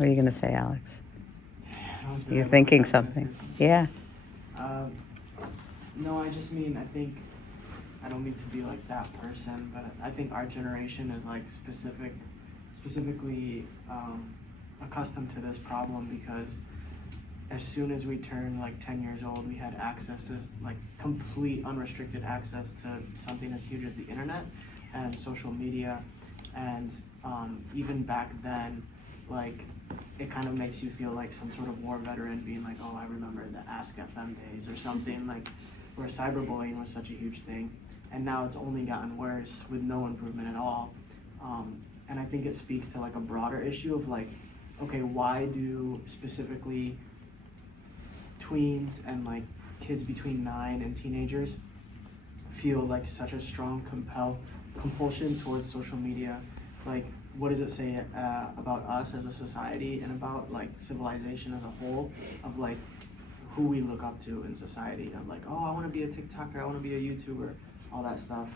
What are you going to say, Alex? Did You're I thinking look like I'm gonna something. say Yeah. No, I just mean, I don't mean to be like that person, but I think our generation is like specifically accustomed to this problem because as soon as we turned like 10 years old, we had access to like complete unrestricted access to something as huge as the internet and social media. And even back then, like it kind of makes you feel like some sort of war veteran being like, oh, I remember the Ask FM days or something, like where cyberbullying was such a huge thing. And now it's only gotten worse with no improvement at all. And I think it speaks to like a broader issue of like, okay, why do specifically tweens and like kids between 9 and teenagers feel like such a strong compulsion towards social media? Like, what does it say about us as a society and about like civilization as a whole, of like who we look up to in society, of like, oh, I want to be a TikToker, I want to be a YouTuber, all that stuff.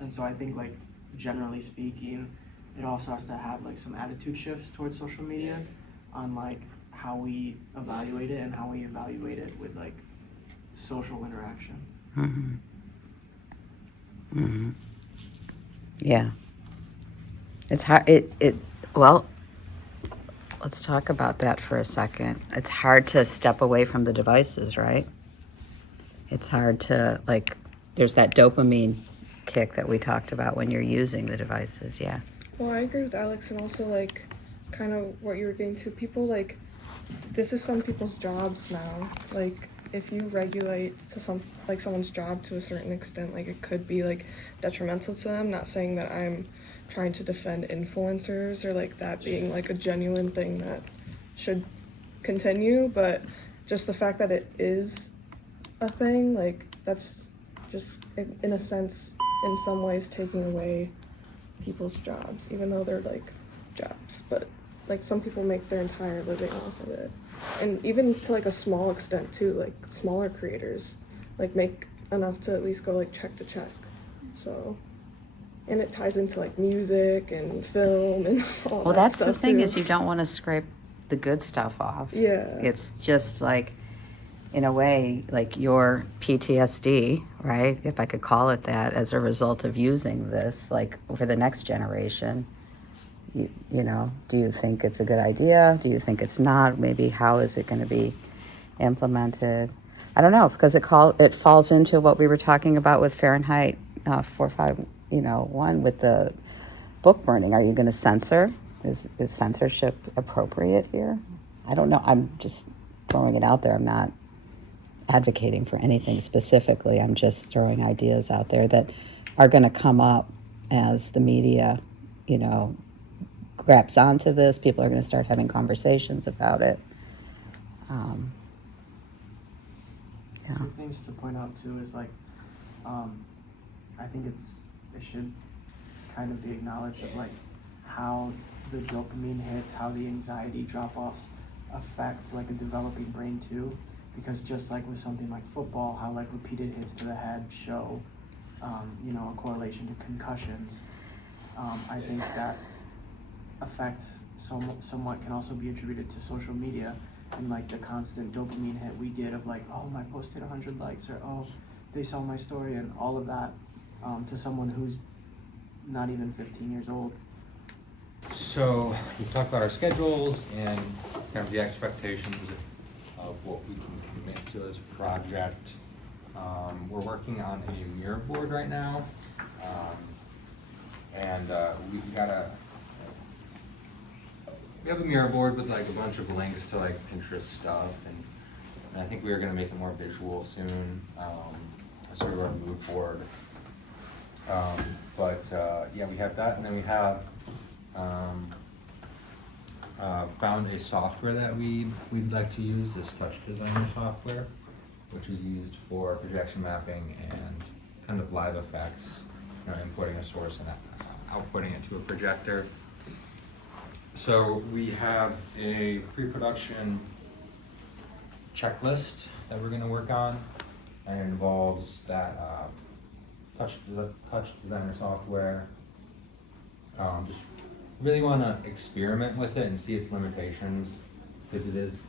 And so I think like generally speaking, it also has to have like some attitude shifts towards social media on like how we evaluate it and how we evaluate it with like social interaction. Mm-hmm. Mm-hmm. Yeah. It's hard. Well, let's talk about that for a second. It's hard to step away from the devices, right? It's hard to, like, there's that dopamine kick that we talked about when you're using the devices. Yeah. Well, I agree with Alex, and also like kind of what you were getting to. People like this is some people's jobs now. Like if you regulate to someone's job to a certain extent, like it could be like detrimental to them. Not saying that I'm trying to defend influencers or like that being like a genuine thing that should continue, but just the fact that it is a thing, like that's just in a sense, in some ways, taking away people's jobs, even though they're like jobs. But like some people make their entire living off of it, and even to like a small extent too, like smaller creators like make enough to at least go like check to check. So, and it ties into like music and film and all Well, that that's stuff the thing too. is you don't want to scrape the good stuff off. Yeah. It's just like, in a way, like your PTSD, right? If I could call it that, as a result of using this, like for the next generation. You know, do you think it's a good idea? Do you think it's not? Maybe how is it going to be implemented? I don't know, because it falls into what we were talking about with Fahrenheit 451 with the book burning. Are you going to censor? Is censorship appropriate here? I don't know. I'm just throwing it out there. I'm not advocating for anything specifically. I'm just throwing ideas out there that are going to come up as the media, you know, grabs onto this. People are going to start having conversations about it. Yeah. Two things to point out too is like, I think it should kind of be acknowledged that like how the dopamine hits, how the anxiety drop-offs affect like a developing brain too, because just like with something like football, how like repeated hits to the head show, you know, a correlation to concussions. I think that effect somewhat can also be attributed to social media and like the constant dopamine hit we get of like, oh, my post hit 100 likes, or oh, they saw my story, and all of that to someone who's not even 15 years old. So we talked about our schedules and kind of the expectations of what we can commit to this project. We're working on a mirror board right now, and we have a mirror board with like a bunch of links to like Pinterest stuff, and I think we are going to make it more visual soon, sort of our mood board. Yeah, we have that, and then we have found a software that we'd like to use, this Touch Designer software, which is used for projection mapping and kind of live effects, you know, importing a source and outputting it to a projector. So we have a pre-production checklist that we're going to work on, and it involves that Touch Designer software, just really want to experiment with it and see its limitations, because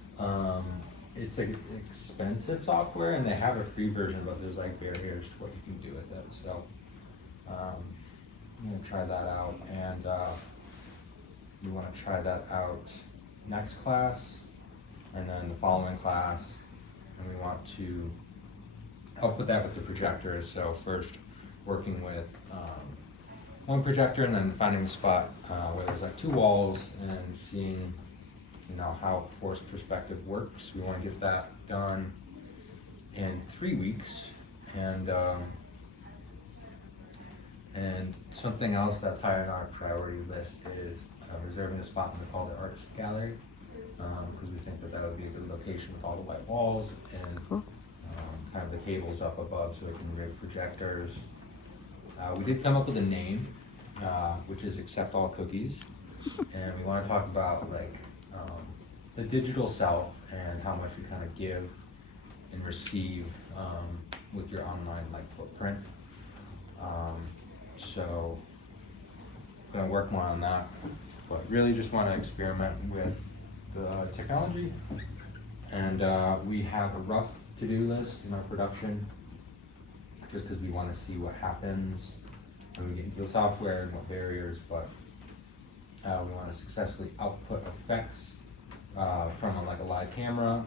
it's like expensive software, and they have a free version, but there's like barriers to what you can do with it. So I'm gonna try that out, and we want to try that out next class, and then the following class, and we want to help with that with the projectors. So first, working with one projector, and then finding a spot where there's like two walls, and seeing, you know, how forced perspective works. We want to get that done in 3 weeks, and something else that's high on our priority list is reserving a spot in the Calder Arts Gallery, because we think that that would be a good location with all the white walls and Cool. kind of the cables up above so we can rig projectors. We did come up with a name, which is Accept All Cookies, and we want to talk about like the digital self and how much we kind of give and receive with your online like footprint. So gonna work more on that, but really just want to experiment with the technology. And we have a rough to-do list in our production, just because we want to see what happens when we get into the software and what barriers, but we want to successfully output effects from a live camera.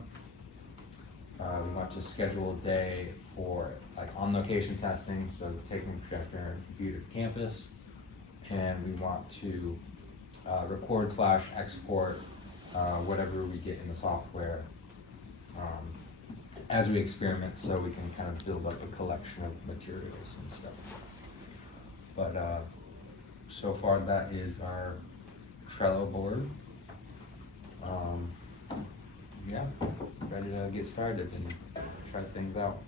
We want to schedule a day for like on-location testing, so taking the projector and computer to campus, and we want to record/export whatever we get in the software as we experiment, so we can kind of build like a collection of materials and stuff. But so far that is our Trello board. Yeah, ready to get started and try things out.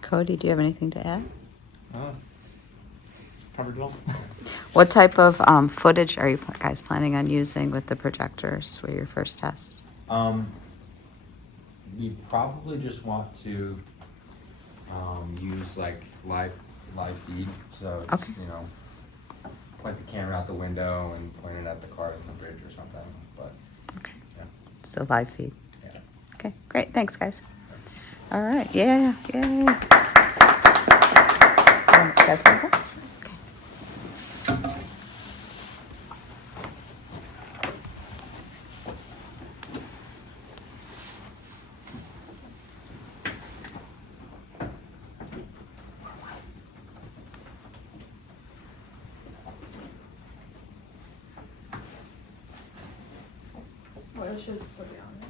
Cody, do you have anything to add? Covered it all. What type of footage are you guys planning on using with the projectors for your first test? We probably just want to use like live feed, so just, Okay. you know, point the camera out the window and point it at the cars on the bridge or something. But Okay. yeah, So live feed. yeah. Okay, great. Thanks, guys. All right. Yeah. You guys want to go? Okay. Well, it should still be on there.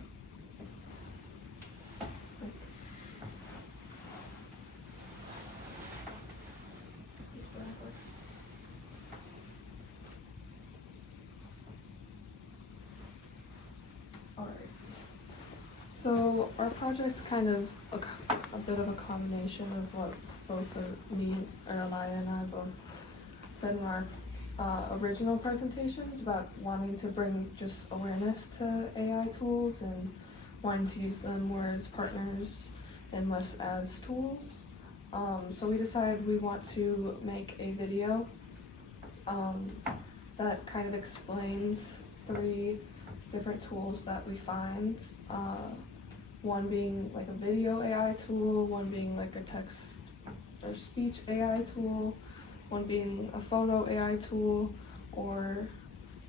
Alright. So our project's kind of a bit of a combination of what both me and Elia and I both said in our original presentations about wanting to bring just awareness to AI tools and wanting to use them more as partners and less as tools. So we decided we want to make a video that kind of explains 3 different tools that we find. One being like a video AI tool, one being like a text or speech AI tool, one being a photo AI tool, or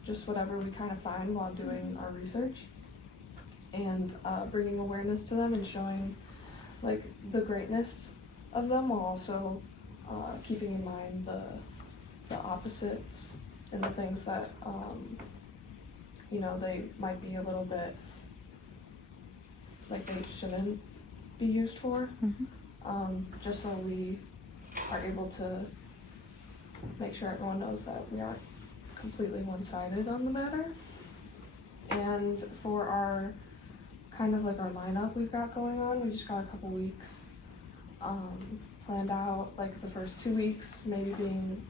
just whatever we kind of find while doing our research, and bringing awareness to them and showing like the greatness of them, while also keeping in mind the opposites and the things that you know, they might be a little bit like they shouldn't be used for, just so we are able to make sure everyone knows that we aren't completely one-sided on the matter. And for our kind of like our lineup we've got going on, we just got a couple weeks planned out, like the first 2 weeks maybe being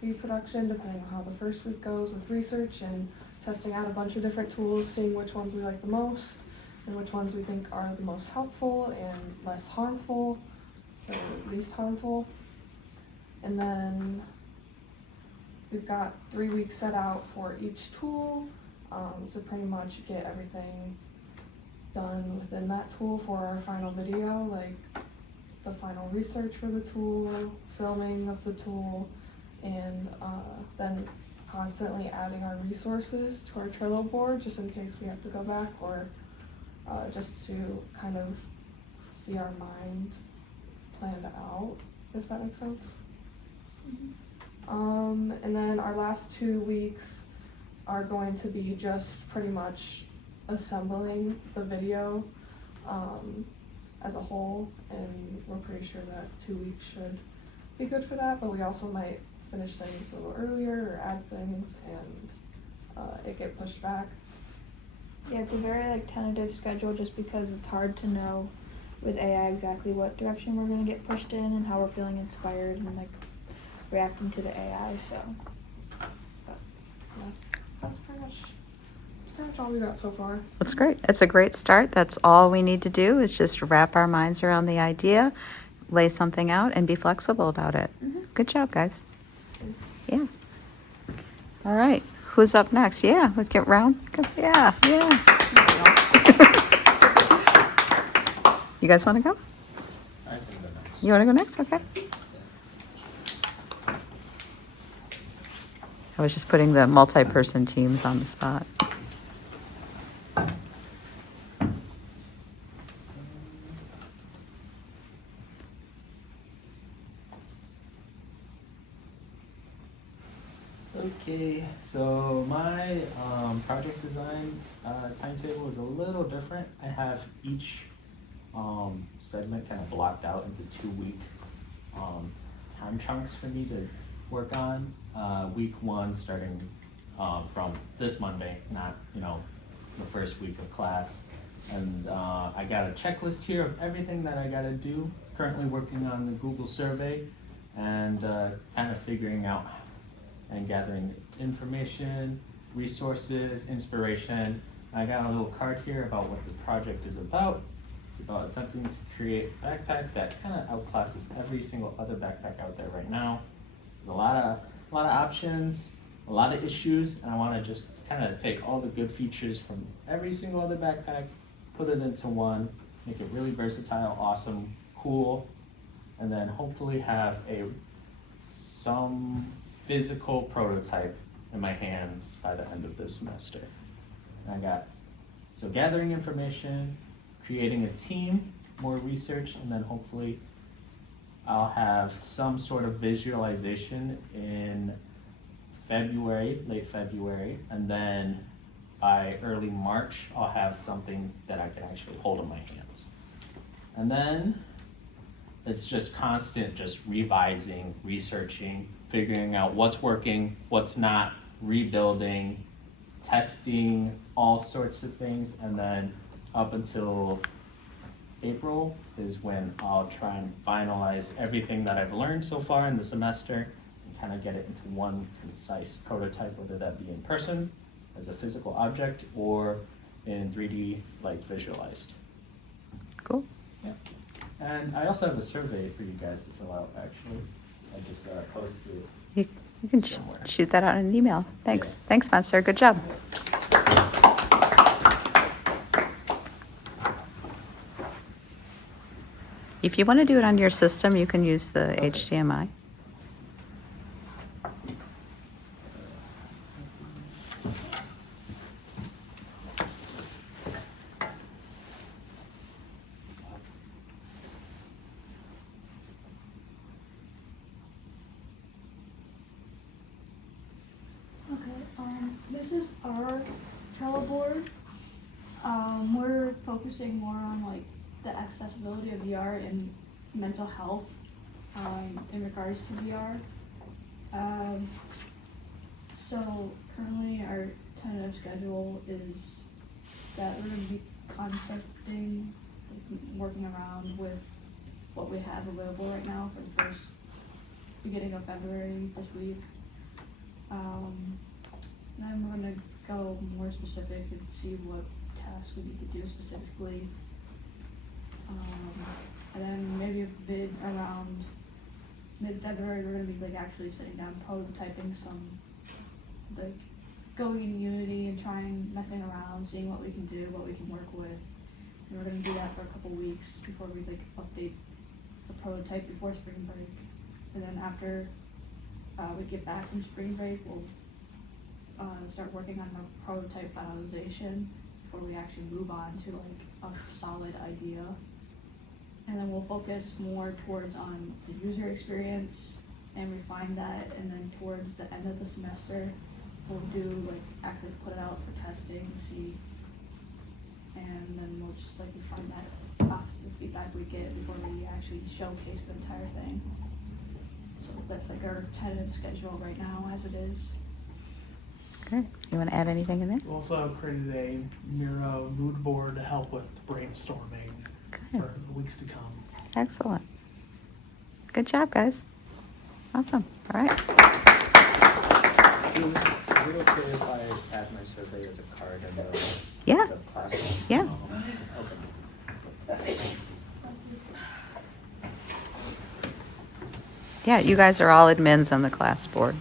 pre-production, depending on how the first week goes with research and testing out a bunch of different tools, seeing which ones we like the most and which ones we think are the most helpful and less harmful or least harmful. And then we've got 3 weeks set out for each tool to pretty much get everything done within that tool for our final video, like the final research for the tool, filming of the tool, and then constantly adding our resources to our Trello board just in case we have to go back, or just to kind of see our mind planned out, if that makes sense. And then our last 2 weeks are going to be just pretty much assembling the video as a whole, and we're pretty sure that 2 weeks should be good for that, but we also might finish things a little earlier or add things and it get pushed back. Yeah, it's a very like tentative schedule just because it's hard to know with AI exactly what direction we're gonna get pushed in and how we're feeling inspired and like reacting to the AI. So, but, Yeah, that's pretty much all we got so far. That's great. It's a great start. That's all we need to do is just wrap our minds around the idea, lay something out, and be flexible about it. Good job, guys. Thanks. Yeah. All right. Who's up next? Yeah, let's get round. Yeah, yeah. You guys want to go? I can go next. You want to go next? Okay. I was just putting the multi-person teams on the spot. Okay, so my project design timetable is a little different. I have each segment kind of blocked out into 2-week time chunks for me to work on. Week 1 starting from this Monday, not the first week of class. And I got a checklist here of everything that I got to do. Currently working on the Google survey and kind of figuring out and gathering information, resources, inspiration. I got a little card here about what the project is about. It's about attempting to create a backpack that kind of outclasses every single other backpack out there right now. There's a lot of options, a lot of issues, and I want to just kind of take all the good features from every single other backpack, put it into one, make it really versatile, awesome, cool, and then hopefully have some physical prototype in my hands by the end of this semester. And so gathering information, creating a team, more research, and then hopefully I'll have some sort of visualization in February, late February, and then by early March, I'll have something that I can actually hold in my hands. And then it's just constant, just revising, researching, figuring out what's working, what's not, rebuilding, testing, all sorts of things, and then up until April is when I'll try and finalize everything that I've learned so far in the semester and kind of get it into one concise prototype, whether that be in person as a physical object or in 3D like visualized. Cool. Yeah. And I also have a survey for you guys to fill out actually. I just posted it. You can somewhere. shoot that out in an email. Thanks. Yeah. Thanks, Spencer. Good job. If you want to do it on your system, you can use the Okay. HDMI. okay. This is our Trello board. We're focusing more on like the accessibility of VR and mental health in regards to VR. So currently our tentative schedule is that we're going to be concepting, working around with what we have available right now for the first beginning of February this week. Then we're going to go more specific and see what tasks we need to do specifically. And then maybe a bit around mid-February, we're going to be like actually sitting down prototyping some like going in Unity and trying messing around, seeing what we can do, what we can work with. And we're gonna do that for a couple weeks before we like update the prototype before spring break. And then after we get back from spring break, we'll start working on the prototype finalization before we actually move on to like a solid idea. And then we'll focus more towards on the user experience and refine that, and then towards the end of the semester, we'll do like actually put it out for testing, see, and then we'll just like refine that off the feedback we get before we actually showcase the entire thing. So that's like our tentative schedule right now as it is. Good. You want to add anything in there? We also created a Miro mood board to help with brainstorming Good. for the weeks to come. Excellent. Good job, guys. Awesome. All right. Is it okay if I add my survey as a card in Yeah. the class? Yeah. Okay. Yeah, you guys are all admins on the class board.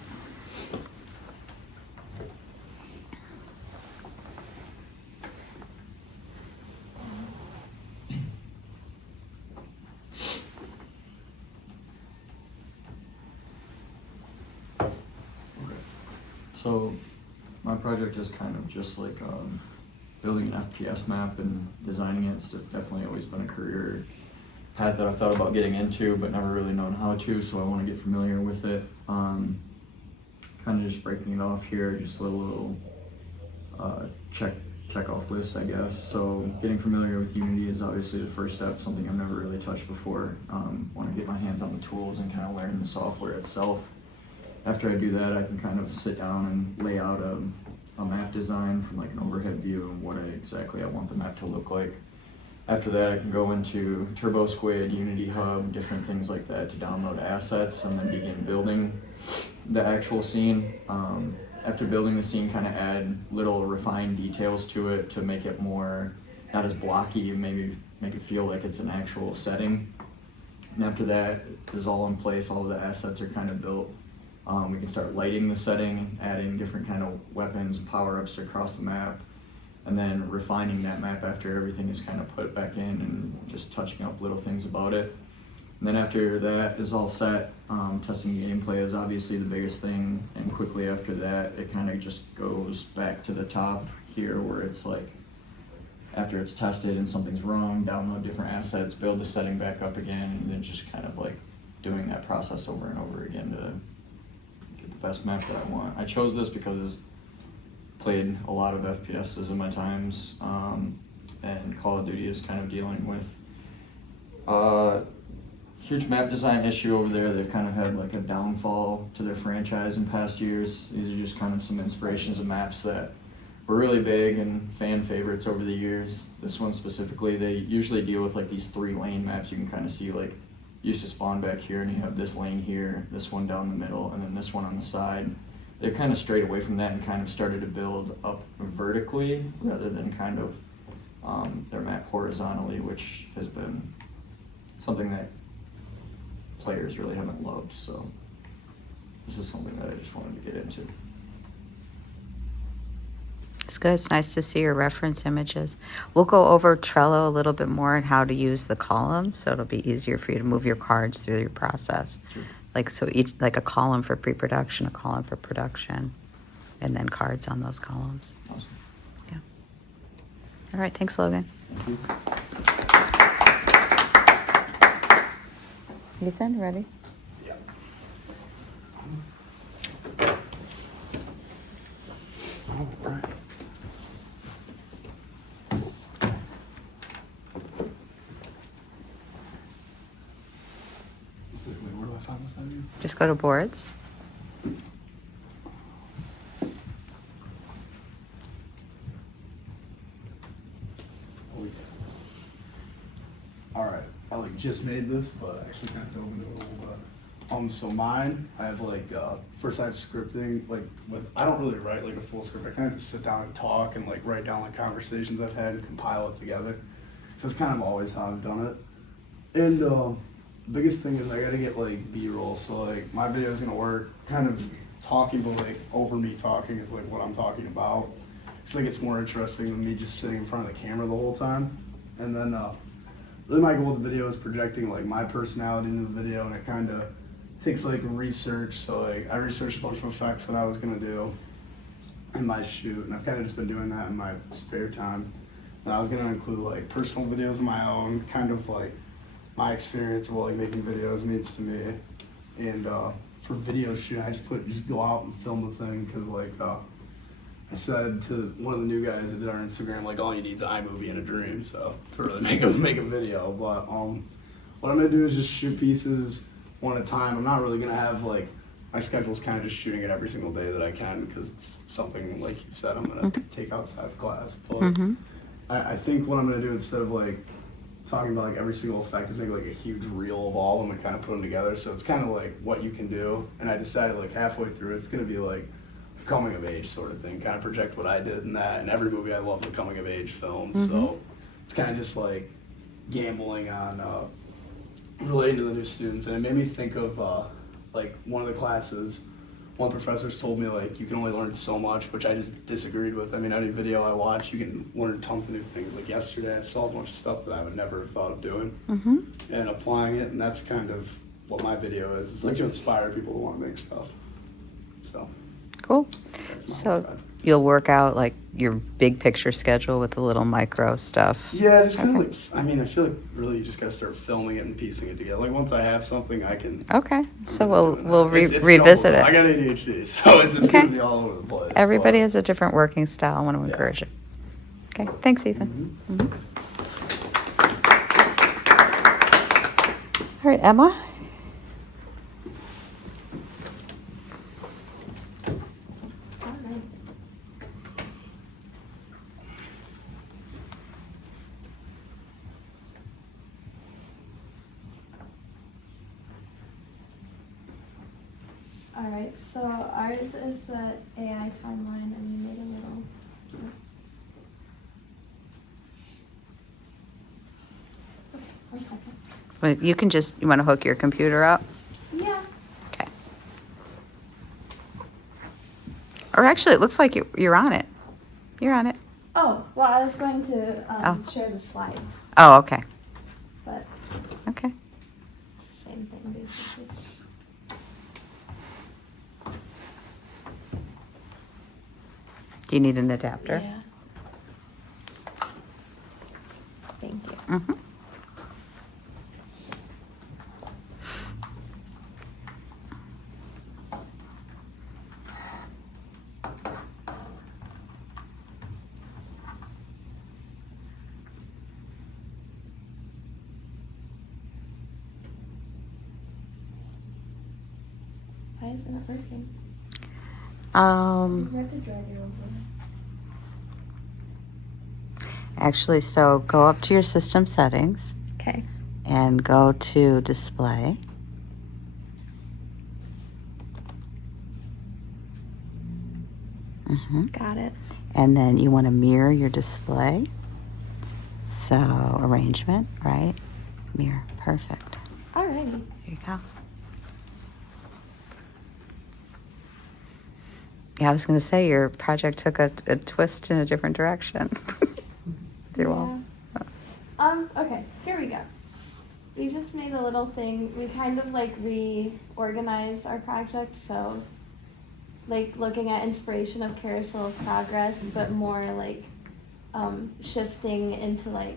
So my project is kind of just like building an FPS map and designing it. It's definitely always been a career path that I've thought about getting into, but never really known how to, so I want to get familiar with it. Kind of just breaking it off here, just a little check off list, I guess. So getting familiar with Unity is obviously the first step, something I've never really touched before. Want to get my hands on the tools and kind of learn the software itself. After I do that, I can kind of sit down and lay out a map design from like an overhead view of what exactly I want the map to look like. After that, I can go into Turbo Squid, Unity Hub, different things like that to download assets and then begin building the actual scene. After building the scene, kind of add little refined details to it to make it more, not as blocky, maybe make it feel like it's an actual setting. And after that is all in place, all of the assets are kind of built. We can start lighting the setting, adding different kind of weapons and power-ups across the map, and then refining that map after everything is kind of put back in and just touching up little things about it. And then after that is all set, testing gameplay is obviously the biggest thing, and quickly after that, it kind of just goes back to the top here where it's like, after it's tested and something's wrong, download different assets, build the setting back up again, and then just kind of like doing that process over and over again to get the best map that I want. I chose this because played a lot of FPSs in my times, and Call of Duty is kind of dealing with huge map design issue over there. They've kind of had like a downfall to their franchise in past years. These are just kind of some inspirations of maps that were really big and fan favorites over the years. This one specifically, they usually deal with like these 3-lane maps. You can kind of see like, used to spawn back here and you have this lane here, this one down the middle, and then this one on the side. They've kind of strayed away from that and kind of started to build up vertically rather than kind of their map horizontally, which has been something that players really haven't loved. So this is something that I just wanted to get into. It's good. It's nice to see your reference images. We'll go over Trello a little bit more and how to use the columns, so it'll be easier for you to move your cards through your process. Sure. Like so, each like a column for pre-production, a column for production, and then cards on those columns. Awesome. Yeah. All right. Thanks, Logan. Thank you. Ethan, ready? All right. Where do I find this on you? Just go to boards. All right, I like just made this, but I actually kind of dove into it a little bit. So mine, I have like first side scripting, like with, I don't really write like a full script. I kind of just sit down and talk and like write down like conversations I've had and compile it together. So that's kind of always how I've done it. And the biggest thing is I got to get like B-roll. So like my video is gonna work kind of talking, but like over me talking is like what I'm talking about. It's like it's more interesting than me just sitting in front of the camera the whole time. And then really my goal with the video is projecting like my personality into the video, and it kind of takes like research. So like I researched a bunch of effects that I was gonna do in my shoot, and I've kind of just been doing that in my spare time. And I was gonna include like personal videos of my own, kind of like my experience of what like making videos means to me. And for video shoot, I just go out and film the thing, because like I said to one of the new guys that did our Instagram, like all you need is iMovie and a dream, so to really make a video. But what I'm gonna do is just shoot pieces one at a time. I'm not really gonna have like, my schedule's kind of just shooting it every single day that I can, because it's something, like you said, I'm gonna take outside of class. But I think what I'm gonna do, instead of like talking about like every single effect, is make like a huge reel of all of them and kind of put them together. So it's kind of like what you can do. And I decided like halfway through, it's gonna be like a coming of age sort of thing, kind of project what I did in that. And every movie I love is a coming of age film. So it's kind of just like gambling on relating to the new students. And it made me think of like one of the classes, one professor's told me like you can only learn so much, which I just disagreed with. I mean, any video I watch, you can learn tons of new things. Like yesterday, I saw a bunch of stuff that I would never have thought of doing and applying it, and that's kind of what my video is. It's like to inspire people to want to make stuff. So Cool. that's my So drive. you'll work out like your big picture schedule with the little micro stuff. Yeah, just kind of like, I mean, I feel like really you just gotta start filming it and piecing it together. Like once I have something, I can. Okay, so I'm we'll doing we'll that. re- It's revisit all over. I it. got ADHD, so it's Okay. gonna be all over the place. Everybody but- has a different working style. I want to Yeah. encourage it. Okay, thanks, Ethan. Mhm. All right, Emma. Alright, so ours is the AI timeline, and we made a little. Okay, 1 second. Wait, you can just, you want to hook your computer up? Yeah. Okay. Or actually, it looks like you're on it. You're on it. Oh, well, I was going to Oh. share the slides, Oh, okay. but Okay. it's the same thing basically. Do you need an adapter? Yeah. Thank you. Mm-hmm. Why isn't it working? Um, You have to drag it over. actually, so go up to your system settings Okay. and go to display. Got it. And then you want to mirror your display. So arrangement, right? Mirror, perfect. Alrighty. There you go. Yeah, I was going to say your project took a twist in a different direction. You're welcome. Okay, here we go. We just made a little thing. We kind of like reorganized our project, so like looking at inspiration of Carousel of Progress, but more like shifting into like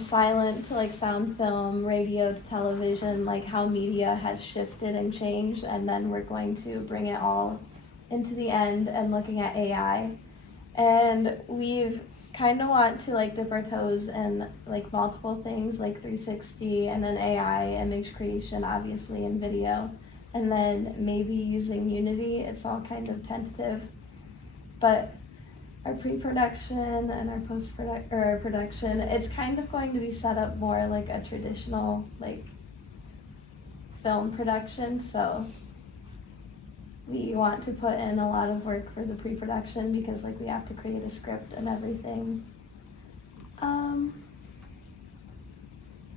silent to like sound film, radio to television, like how media has shifted and changed, and then we're going to bring it all into the end and looking at AI. And we've kind of want to like dip our toes in like multiple things like 360 and then AI, image creation, obviously, and video, and then maybe using Unity. It's all kind of tentative, but our pre-production and our production, it's kind of going to be set up more like a traditional like film production. So we want to put in a lot of work for the pre-production because like we have to create a script and everything.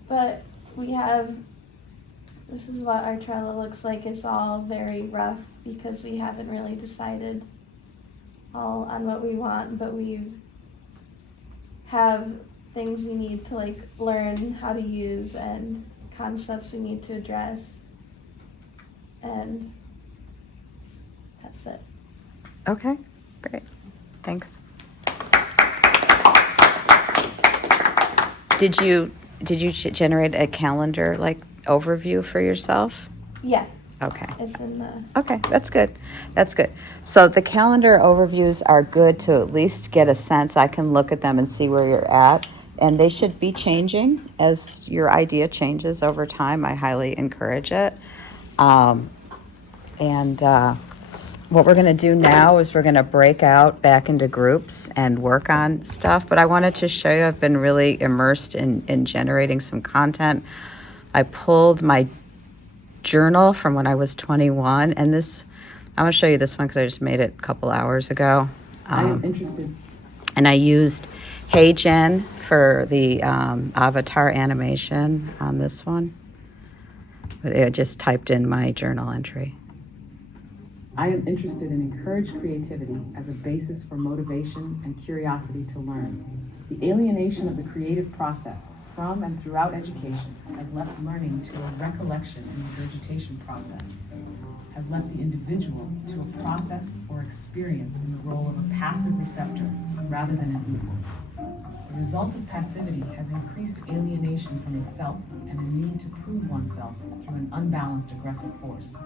But we have this is what our Trello looks like. It's all very rough because we haven't really decided all on what we want, but we have things we need to like learn how to use and concepts we need to address. And that's it. Okay, great. Thanks. Did you generate a calendar like overview for yourself? Yeah, Okay. it's in the, Okay, that's good. That's good. So the calendar overviews are good to at least get a sense. I can look at them and see where you're at. And they should be changing as your idea changes over time. I highly encourage it. What we're going to do now is we're going to break out back into groups and work on stuff. But I wanted to show you, I've been really immersed in generating some content. I pulled my journal from when I was 21, and this, I want to show you this one because I just made it a couple hours ago. I am interested. And I used HeyGen for the avatar animation on this one. But I just typed in my journal entry. I am interested in encouraged creativity as a basis for motivation and curiosity to learn. The alienation of the creative process from and throughout education has left learning to a recollection and regurgitation process, has left the individual to a process or experience in the role of a passive receptor rather than an equal. The result of passivity has increased alienation from the self and a need to prove oneself through an unbalanced aggressive force.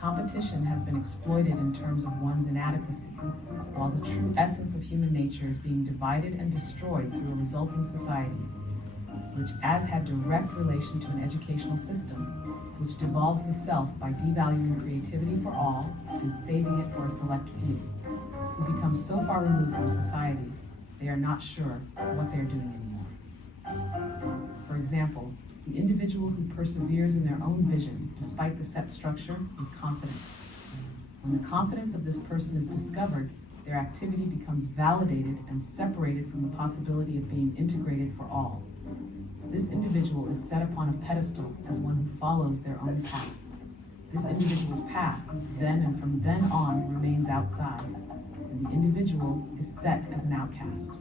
Competition has been exploited in terms of one's inadequacy, while the true essence of human nature is being divided and destroyed through a resulting society, which has had direct relation to an educational system, which devolves the self by devaluing creativity for all and saving it for a select few, who become so far removed from society, they are not sure what they are doing anymore. For example, the individual who perseveres in their own vision despite the set structure with confidence. When the confidence of this person is discovered, their activity becomes validated and separated from the possibility of being integrated for all. This individual is set upon a pedestal as one who follows their own path. This individual's path, then and from then on, remains outside, and the individual is set as an outcast.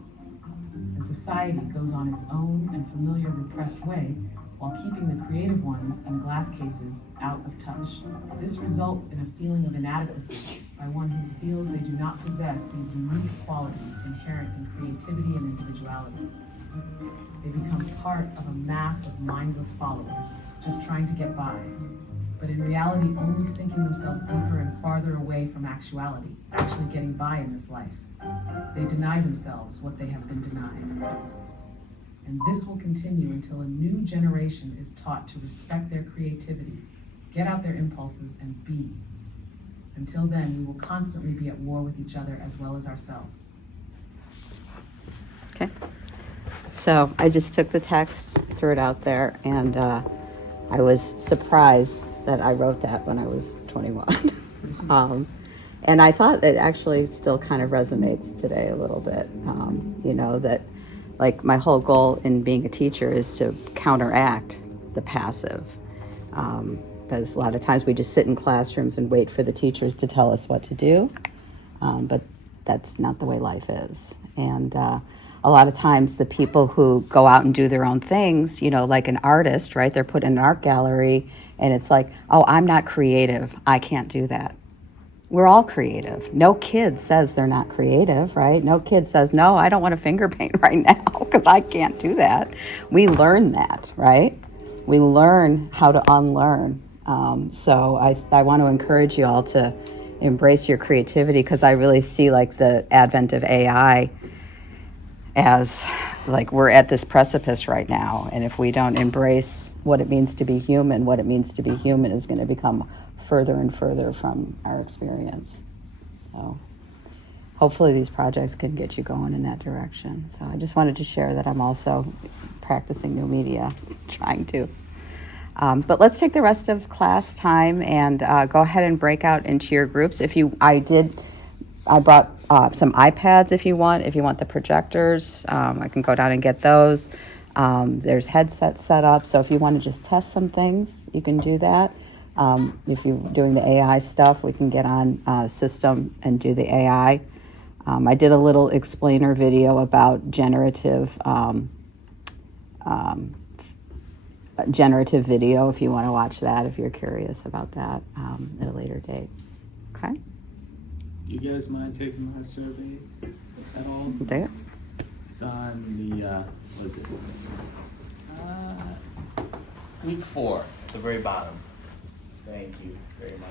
And society goes on its own and familiar repressed way while keeping the creative ones in glass cases out of touch. This results in a feeling of inadequacy by one who feels they do not possess these unique qualities inherent in creativity and individuality. They become part of a mass of mindless followers, just trying to get by, but in reality only sinking themselves deeper and farther away from actuality, actually getting by in this life. They deny themselves what they have been denied. And this will continue until a new generation is taught to respect their creativity, get out their impulses, and be. Until then, we will constantly be at war with each other as well as ourselves. Okay. So I just took the text, threw it out there, and I was surprised that I wrote that when I was 21. And I thought it actually still kind of resonates today a little bit, that like my whole goal in being a teacher is to counteract the passive. Because a lot of times we just sit in classrooms and wait for the teachers to tell us what to do. But that's not the way life is. And a lot of times the people who go out and do their own things, like an artist, right? They're put in an art gallery and it's like, oh, I'm not creative. I can't do that. We're all creative. No kid says they're not creative, right? No kid says, no, I don't want to finger paint right now because I can't do that. We learn that, right? We learn how to unlearn. So I want to encourage you all to embrace your creativity because I really see like the advent of AI as like we're at this precipice right now. And if we don't embrace what it means to be human is going to become further and further from our experience. So hopefully these projects can get you going in that direction. So I just wanted to share that I'm also practicing new media, trying to. But let's take the rest of class time and go ahead and break out into your groups. I brought some iPads if you want the projectors. I can go down and get those. There's headsets set up, so if you want to just test some things, you can do that. If you're doing the AI stuff, we can get on system and do the AI. I did a little explainer video about generative video if you want to watch that, if you're curious about that at a later date. Okay? Do you guys mind taking my survey at all? There. It's on the, what is it? Week 4, at the very bottom. Thank you very much.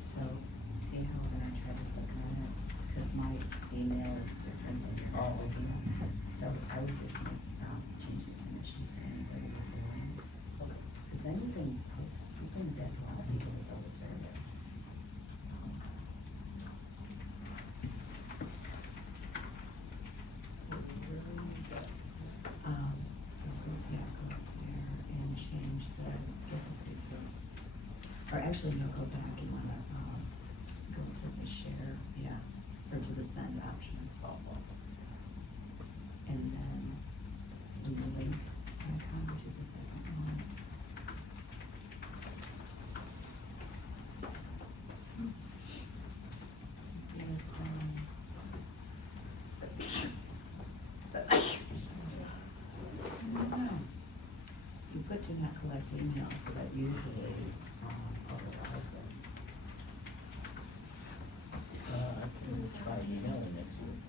So, see how when I try to click on it, because my email is different than your guys' email. So I would just change the permissions for anybody reviewing. Because then you can post, you can get a lot of people to build a survey. So yeah, go up there and change the actually, no, go back, you wanna, go to the share, yeah, or to the send option. And then the link icon, which is the second one. You put do not collect emails, so that usually, overrides it. I can try emailing next week.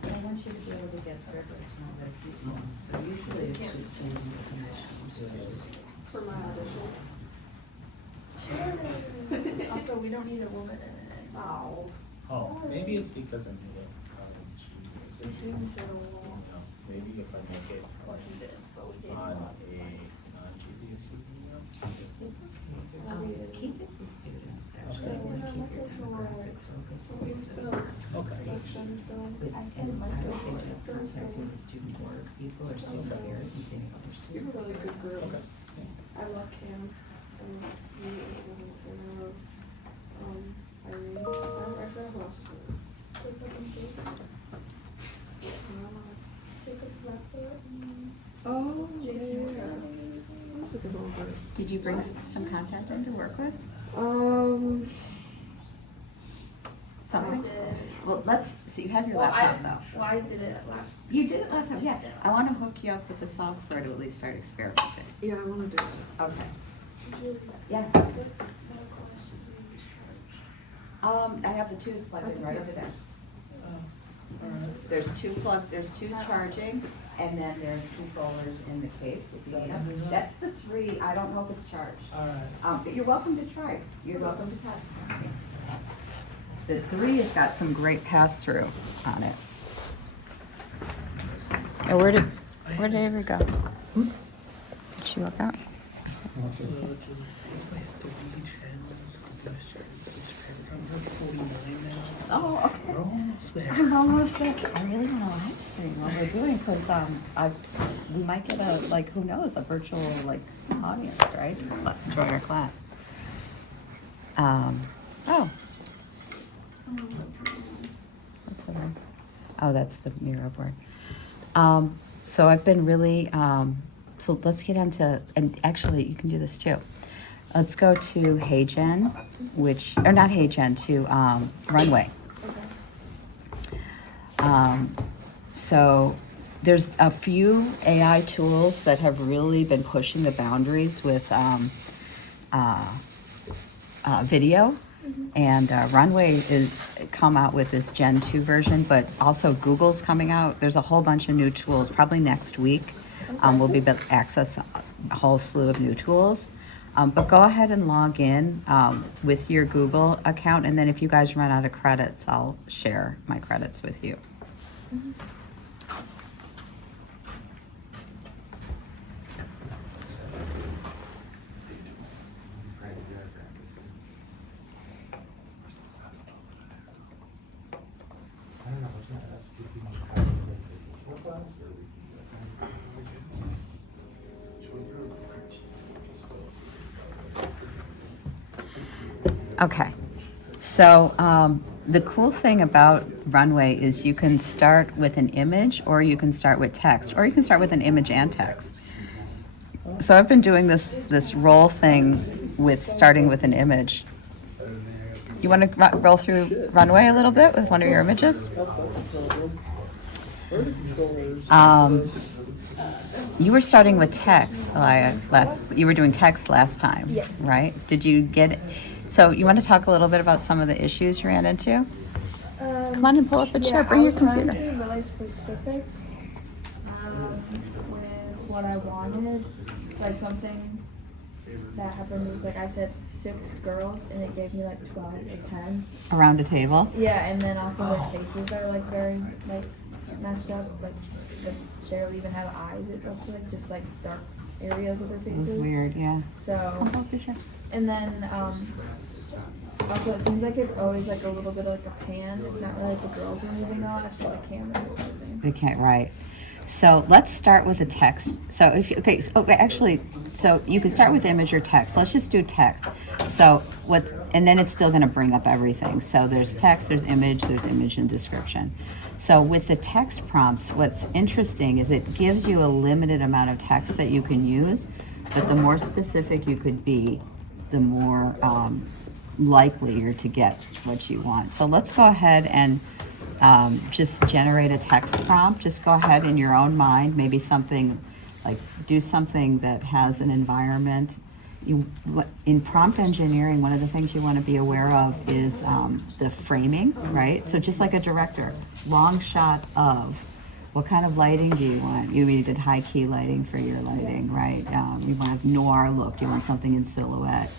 But I want you to be able to get service from other people, so usually it's just in the connections. For my audition. Also, we don't need a woman in it. Oh. Oh, maybe it's because I'm new to Students are maybe if I make it Well, he did, but we gave him on a lot of a advice. non-GPSC email. It's okay, keep it to students, Okay. actually, Yeah, keep your that's all right. demographic focus. So we felt Okay. production film. But, I and said I like would this, say like just this, contacting the student board people or student Okay. peers and seeing other You're students. a really good girl. Okay. I love Cam. I love you and I love Irene. I forgot who else was in it. Oh, yeah. That's a good one. Did you bring some content in to work with? Something? Well, so you have your laptop though. Well, I did it last. You did it last time, yeah. I wanna hook you up with the software to at least start experimenting. Yeah, I wanna do that. Okay. Yeah. I have the twos plugged in right over there. There's two charging, and then there's controllers in the case if you need them. That's the 3, I don't know if it's charged. Alright. But you're welcome to try, you're welcome to test. The 3 has got some great pass-through on it. Oh, where did it go? Did she walk out? So, the B channels, the boost channels, subscriber, I'm like 49 now. Oh, okay. We're almost there. I'm almost there. I really want to live stream what we're doing, because we might get who knows, a virtual audience, right? To join our class. Oh. What's that on? Oh, that's the Miro board. So I've been really, so let's get on to, and actually you can do this too. Let's go to HeyGen, or not HeyGen, to Runway. So there's a few AI tools that have really been pushing the boundaries with video. And Runway is come out with this Gen 2 version, but also Google's coming out. There's a whole bunch of new tools. Probably next week, we'll be able to access a whole slew of new tools. But go ahead and log in with your Google account, and then if you guys run out of credits, I'll share my credits with you. Okay, so the cool thing about Runway is you can start with an image, or you can start with text, or you can start with an image and text. So I've been doing this roll thing with starting with an image. You want to roll through Runway a little bit with one of your images? You were starting with text you were doing text last time, Yes. right? Did you get it? So you want to talk a little bit about some of the issues you ran into? Come on and pull up a chair. Bring your computer. I was trying to be really specific with what I wanted. It's like something that happened was I said 6 girls and it gave me 12 or 10. Around a table? Yeah, and then also their faces are very messed up. They barely even have eyes. It looked just dark areas of their It faces. was weird, yeah. So, Come pull up your chair. and then Also, it seems like it's always like a little bit like a pan. It's not really like the girls are moving on, it's just the camera moving. They can't, right. So let's start with a text. So if you, okay, actually, so you can start with image or text. Let's just do text. So and then it's still going to bring up everything. So there's text, there's image and description. So with the text prompts, what's interesting is it gives you a limited amount of text that you can use, but the more specific you could be, the more likely you're to get what you want. So let's go ahead and just generate a text prompt. Just go ahead in your own mind, maybe something like do something that has an environment. In prompt engineering, one of the things you want to be aware of is the framing, right? So just like a director, long shot of what kind of lighting do you want? You needed high key lighting for your lighting, right? You want a noir look. You want something in silhouette.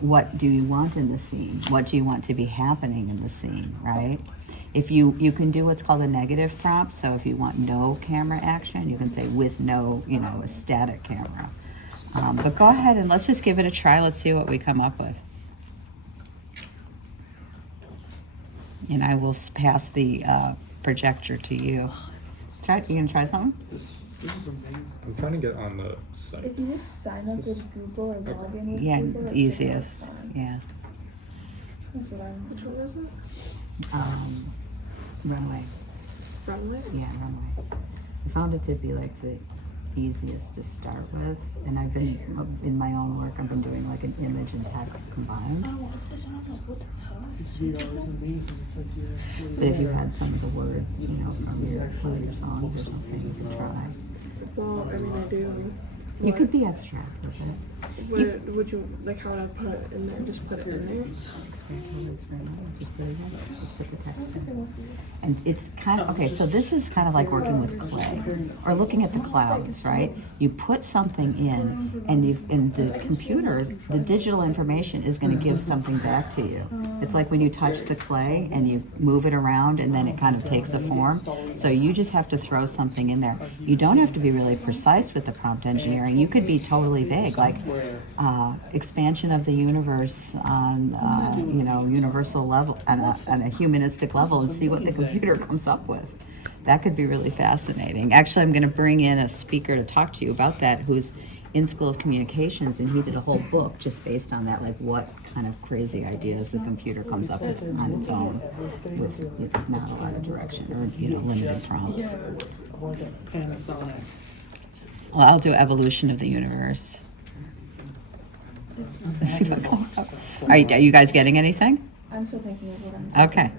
What do you want in the scene? What do you want to be happening in the scene, right? If you can do what's called a negative prompt. So if you want no camera action, you can say with no, a static camera. But go ahead and let's just give it a try. Let's see what we come up with. And I will pass the projector to you. You gonna try something? This is amazing. I'm trying to get on the site. If you just sign up with Google or log in with Yeah, Google, it's it's easiest. fine. Yeah. That's what I'm. Which one is it? Runway. Runway? Yeah, runway. I found it to be like the easiest to start with, and I've been in my own work. I've been doing like an image and text combined. VR is amazing. It's like But if you had some of the words, from one of your songs or something, you could try. Well, I mean, I do. You could be abstract with it. Would you, like, how would I put it in there? Just put it in there? Just put it in. Just put the text in. And it's kind of, okay, so this is kind of like working with clay or looking at the clouds, right? You put something in and the computer, the digital information is going to give something back to you. It's like when you touch the clay and you move it around and then it kind of takes a form. So you just have to throw something in there. You don't have to be really precise with the prompt engineering. You could be totally vague, like expansion of the universe on, universal level, on a humanistic level, and see what the computer comes up with. That could be really fascinating. Actually, I'm going to bring in a speaker to talk to you about that who's in School of Communications, and he did a whole book just based on that, like what kind of crazy ideas the computer comes up with on its own with not a lot of direction or limited prompts. Panasonic. Well, I'll do evolution of the universe. Let's see what comes up. Are you guys getting anything? I'm still thinking of what I'm. Okay.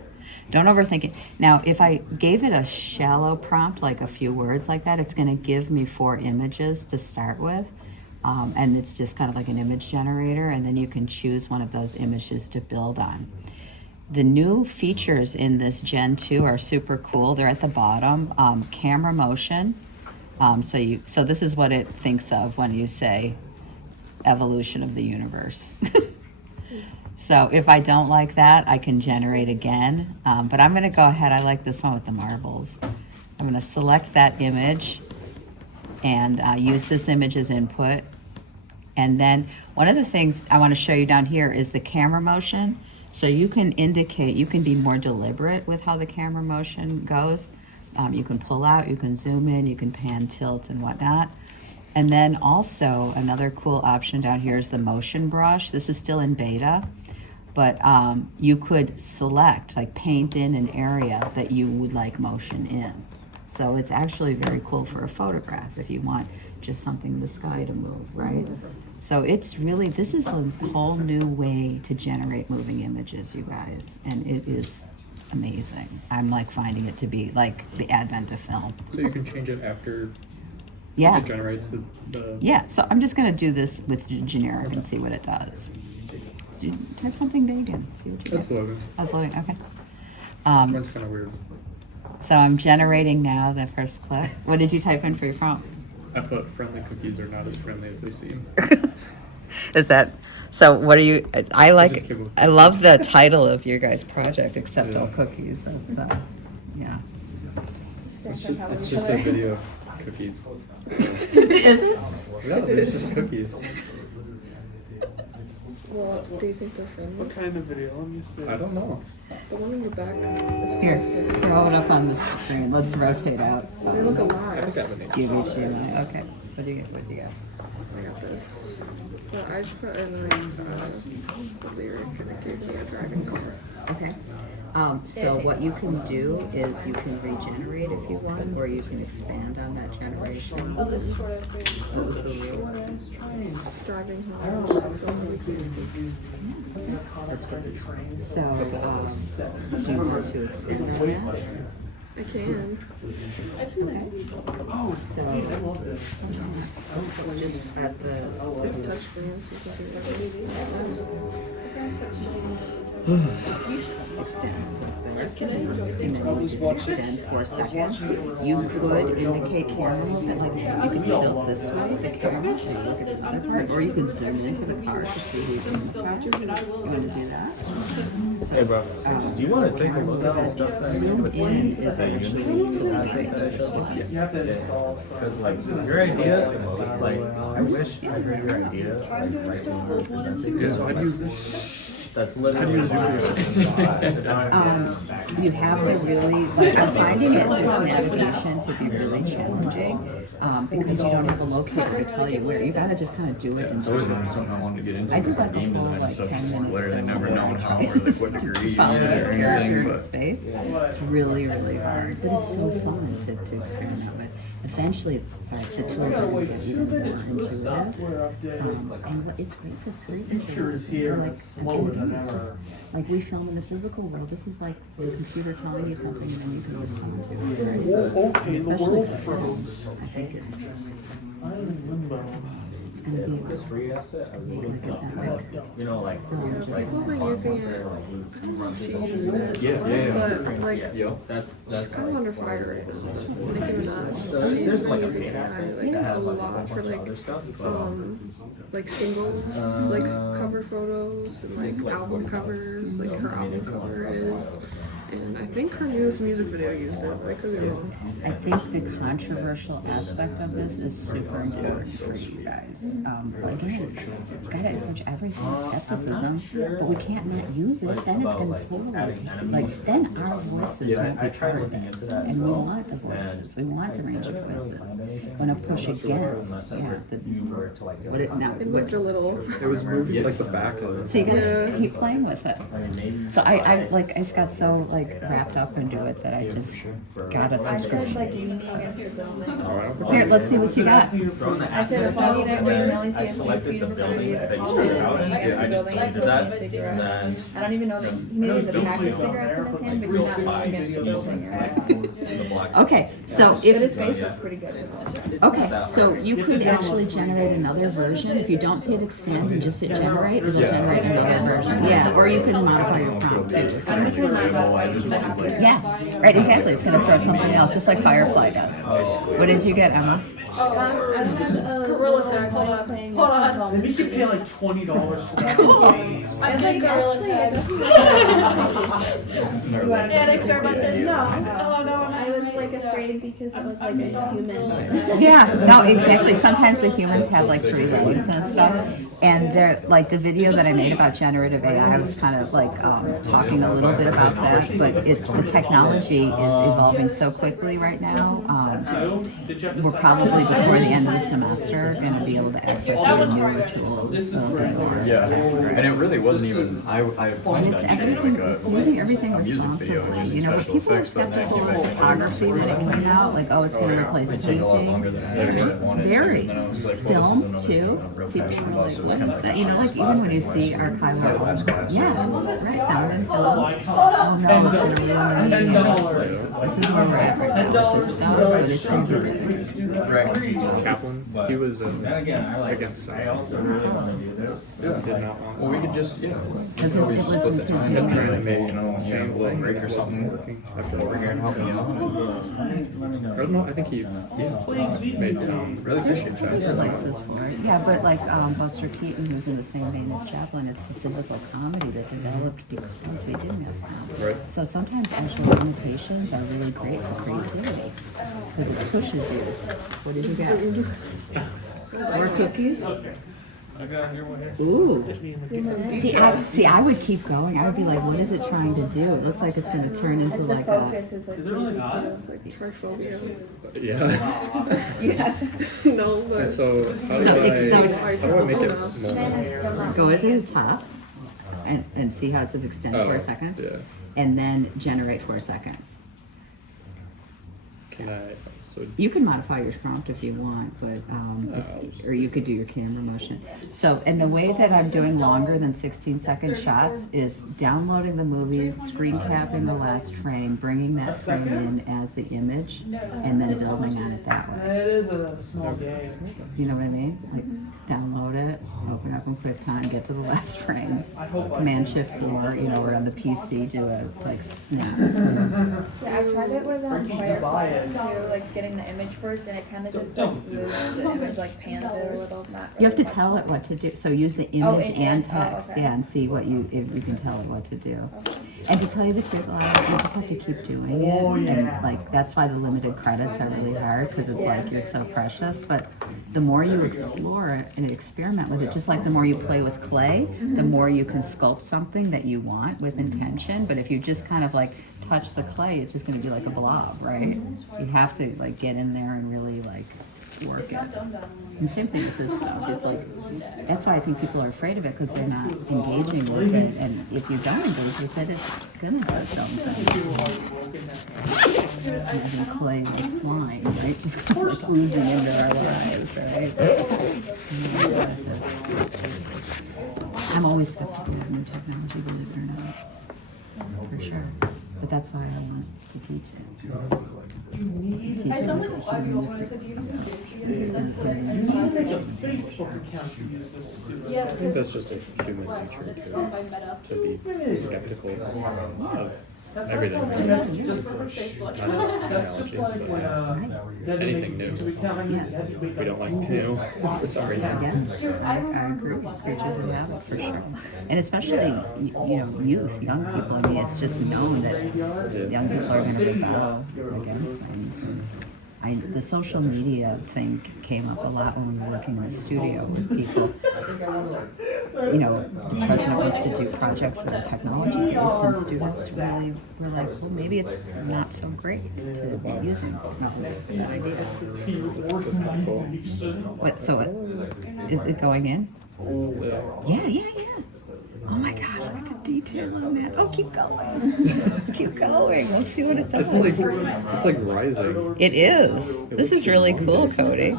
Don't overthink it. Now, if I gave it a shallow prompt, like a few words like that, it's going to give me 4 images to start with. And it's just kind of like an image generator, and then you can choose one of those images to build on. The new features in this Gen 2 are super cool. They're at the bottom. Camera motion. So this is what it thinks of when you say evolution of the universe. So if I don't like that, I can generate again. But I'm going to go ahead. I like this one with the marbles. I'm going to select that image and use this image as input. And then one of the things I want to show you down here is the camera motion. So you can indicate, you can be more deliberate with how the camera motion goes. You can pull out, you can zoom in, you can pan, tilt, and whatnot. And then also another cool option down here is the motion brush. This is still in beta, but you could select, like paint in an area that you would like motion in. So it's actually very cool for a photograph if you want just something in the sky to move, right? So it's really, this is a whole new way to generate moving images, you guys, and it is amazing. I'm like finding it to be like the advent of film. So you can change it after Yeah. it generates the Yeah, so I'm just gonna do this with generic and see what it does. So type something big in, see what you That's get. loading. That's loading, okay. Mine's kind of weird. So I'm generating now the first clip. What did you type in for your prompt? I put friendly cookies are not as friendly as they seem. Is that, so what are you, I just came up with I love the title of your guys' project, Accept All Cookies. That's, yeah. It's just a video of cookies. Is it? Yeah, it's just cookies. Well, do you think they're friendly? What kind of video? Let me see. I don't know. The one in the back is Here, faster. throw it up on the screen. Let's rotate out. They look I think alive. I have a name. Give each HDMI. Okay. What do you get? What do you got? I got this. But I just put in like a lyric and it gave me a driving car. Okay. So what you can do is you can regenerate if you want, or you can expand on that generation. What was the rule? Driving home. So we can speak. That's good. So, do you want to extend on that? I can. Oh, so, just at the, It's touchscreen, so you can do extend something. And then you just extend 4 seconds. You could indicate camera movement, like you can tilt this way, the camera, so you look at the other part, or you can zoom into the car to see who's in the car. You want to do that? So, Hey, bro. Do you want to take a look at the stuff that zoom in is actually Because like your idea, like I wish I heard your idea like right when we were presenting. Yeah, so how do you That's literally how do you zoom this? you have to really, like, I'm finding it, this navigation to be really challenging, because you don't have a locator to tell you where. You gotta just kind of do it. It's always been something I wanted to get into. I did Because that game the whole, design like, stuff, 10 just minute literally video never known how or like guys. what degree you Follow use this or character anything. into But space. It's really, really hard, but it's so fun to experiment with. Eventually, sorry, the tools are gonna get even more intuitive. And it's great for creating things. It's just like we film in the physical world. This is like the computer telling you something and then you can respond to it. Right? Okay, the Especially world for froze. I think it's I'm in limbo. gonna be This free asset, I was able like to that, like, you know like People have been using it. She used it. yeah. But like, yo, that's it's kind of under fire right now. Thank you enough. there's She's like been a using paid AI asset like that a has like a lot whole for bunch of like other stuff. like singles, like cover photos and It's like like album 40 covers, like her album cover is. And I think her newest music video used it, but I could be wrong. I think the controversial aspect of this is super important for you guys. Again, gotta approach everything with skepticism, but we can't not use it. Then it's gonna totally like then our voices won't be part of it, and we want the voices. We want the range of voices. When I push against, yeah, what it now. It moved a little. It was moving like the back of it. So you guys Yeah. keep playing with it. So I just got so like wrapped up into it that I just got a subscription. Here, let's see what you got. I said if I need it, I selected the building that you started out as. I just deleted that. And then I don't even know that he maybe the pack of cigarettes in his hand, but he's not leaning against the building or anything. Okay, so But his if face looks pretty good for this. okay, so you could actually generate another version if you don't hit extend and just hit generate. It'll generate another version. Yeah, or you can modify your prompt too. I'm gonna try my best to happen. Yeah, right. Exactly. It's gonna throw something else, just like Firefly does. What did you get, Emma? Gorilla Tag, hold on. Hold on. They make you pay like $20 for that. I think Gorilla Tag. And experimentation? No. Oh, no. I was like afraid because it was like a human. Yeah, no, exactly. Sometimes the humans have like 3 legs and stuff, and they're like the video that I made about generative AI was kind of like talking a little bit about that. But it's the technology is evolving so quickly right now. We're probably before the end of the semester going to be able to access even newer tools. yeah, and it really wasn't even. I And planned it's on everything, doing it's using everything a music video responsibly. using You know, but special people were effects, then that skeptical came of back photography when it came out, like, oh, it's going to replace It took a lot painting. longer than I actually wanted to. Very. And then I was like, well, this is Film another too. thing I'm real People passionate were about, like, so it's what kind is of that? You know, like even when you see archival, yeah, right, sound and film. Oh no, it's gonna ruin the media. This is where we're at right now with this stuff, but it's gonna be big. Right. Kaplan, he was against I also really want to do this. He did not want. Well, we could just, yeah. Because We it could just split wasn't the his time and try to domain. make, you know, Same a little thing, break and or it wasn't something. working. I Come feel over here and help me out. Let me know. I don't know. I think he made some really interesting sounds. There's places for it. Yeah, but like Buster Keaton, who's in the same vein as Chaplin, it's the physical comedy that developed because we didn't have sound. Right. So sometimes actual limitations are really great for creativity because it pushes you. What did you get? More cookies? I got here one here. Ooh. Zoom in. See, I would keep going. I would be like, what is it trying to do? It looks like it's going to turn into like a. Focus is like crazy too. It's like triphobia. Yeah. Yeah. No, but So how do So I, it's- so it's- how do I make it more? Go at the top, and see how it says extend 4 seconds, Yeah. and then generate 4 seconds. Can I? So You can modify your prompt if you want, but or you could do your camera motion. So, and the way that I'm doing longer than 16-second shots is downloading the movies, screen capping the last frame, bringing that frame in as the image, and then building on it that way. It is a small game. You know what I mean? Like download it, open up in QuickTime, get to the last frame, Command Shift 4, you know, or on the PC, do a like snaps. Yeah, I've tried it with Firefox too, like getting the image first, and it kind of just like moves the image, like pans it a little. Not You have to really tell much. it what to do. So use the image Oh, and oh, text, okay. yeah, and see what you if you can tell it what to do. And to tell you the truth, a lot of it, you just have to keep doing it. And like that's why the limited credits are really hard because it's like you're so precious. But the more you explore it and experiment with it, just like the more you play with clay, the more you can sculpt something that you want with intention. But if you just kind of like touch the clay, it's just going to be like a blob, right? You have to like get in there and really like work it. And same thing with this stuff. It's like that's why I think people are afraid of it because they're not engaging with it. And if you don't engage with it, it's gonna do something. Imagine clay with slime, right? Just kind of like oozing into our lives, right? I'm always skeptical of new technology, believe it or not, for sure. But that's why I want to teach it. Teach it I sound with like a a 5-year-old when I humanistic said, do you know I think a Facebook account to use this stupid. Yeah, I think that's just a human nature it's owned by Meta. to be skeptical of everything. Just Not have to jump from Facebook. just That's technology, just like but when anything new. We don't like new for some reason. Yes, I agree. Creatures of habit, for sure. And especially, you know, youth, young people. I mean, it's just known that young people are going to rebel against things. And the social media thing came up a lot when we were working in the studio with people. You know, the president wants to do projects that are technology-based, and students really were like, well, maybe it's not so great to be using technology for that idea. What, so what, is it going in? Yeah. Oh my God, look at the detail on that. Oh, keep going. Keep going. Let's see what it does. It's like rising. It is. This is really cool, Cody.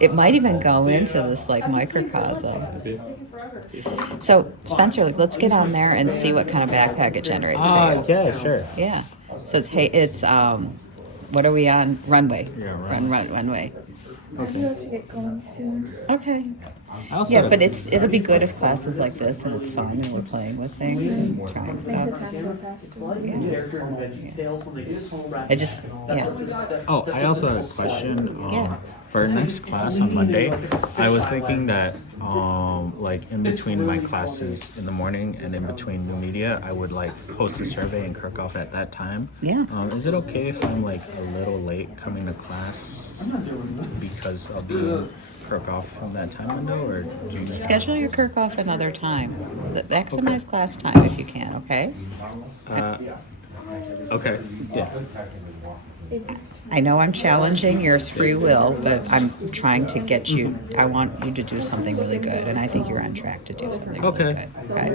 It might even go into this like microcosm. So Spencer, like, let's get on there and see what kind of backpack it generates for you. Yeah, sure. Yeah. So it's what are we on? Runway. Yeah, Runway. I do have to get going soon. Okay. I also Yeah, but it'll be good if classes like this and it's fun and we're playing with things and trying Makes the stuff. time go faster. Character and Veggie Tales when they get so rapid. I just yeah. Oh, I also have a question. Yeah. For next class on Monday, I was thinking that like in between my classes in the morning and in between new media, I would like post a survey and kirk off at that time. Yeah. Is it okay if I'm like a little late coming to class because I'll be kirk off from that time window, or do you Schedule your Kirk off another time. Maximize class time if you can, okay? Okay. Yeah. I know I'm challenging your free will, but I'm trying to get you, I want you to do something really good, and I think you're on track to do something really Okay. good. Okay?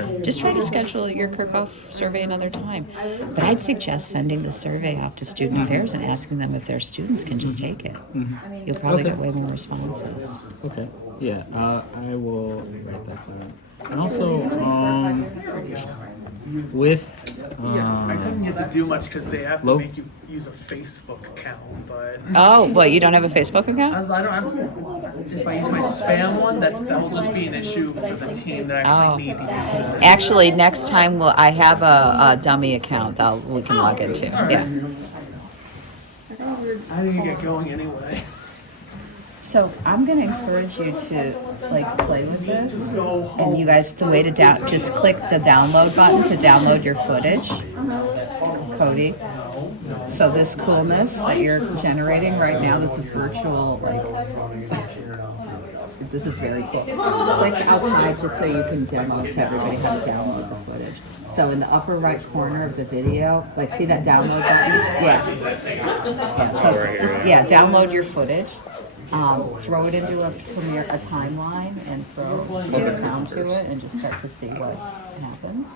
Okay. Just try to schedule your Kirkhoff survey another time. But I'd suggest sending the survey out to student affairs and asking them if their students can just take it. You'll probably Okay. get way more responses. Okay. Yeah. I will write that down. And also, with I couldn't get to do much because they have to Low- make you use a Facebook account, but Oh, well, you don't have a Facebook account? I don't if I use my spam one, that will just be an issue for the team that actually need to use it. Actually, next time I have a dummy account that we can log into. Yeah. I didn't get going anyway. So I'm gonna encourage you to like play with this, and you guys to wait it down. Just click the download button to download your footage, Cody. So this coolness that you're generating right now, this virtual like this is very cool. Click outside just so you can demo to everybody how to download the footage. So in the upper right corner of the video, like see that download button? Yeah. So just, download your footage. Throw it into a timeline and throw a sound to it and just start to see what happens.